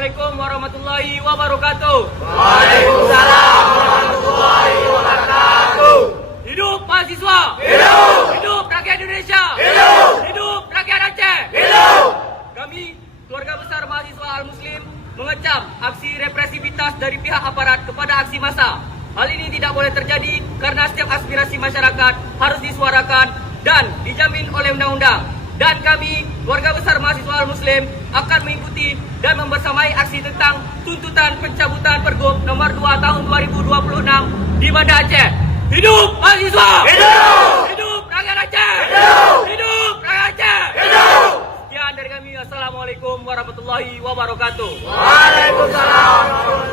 Assalamualaikum warahmatullahi wabarakatuh. Waalaikumsalam warahmatullahi wabarakatuh. Hidup mahasiswa. Hidup. Hidup rakyat Indonesia. Hidup. Hidup rakyat Aceh. Hidup. Kami, keluarga besar mahasiswa Al-Muslim, mengecam aksi represivitas dari pihak aparat kepada aksi massa. Hal ini tidak boleh terjadi karena setiap aspirasi masyarakat harus disuarakan dan dijamin oleh undang-undang. Dan kami, keluarga besar mahasiswa Al-Muslim, akan mengikuti dan membersamai aksi tentang tuntutan pencabutan Pergub nomor 2 tahun 2026 di Banda Aceh. Hidup mahasiswa! Hidup. Hidup rakyat Aceh! Hidup. Hidup rakyat Aceh! Hidup. Sekian dari kami. Assalamualaikum warahmatullahi wabarakatuh. Waalaikumsalam warahmatullahi wabarakatuh.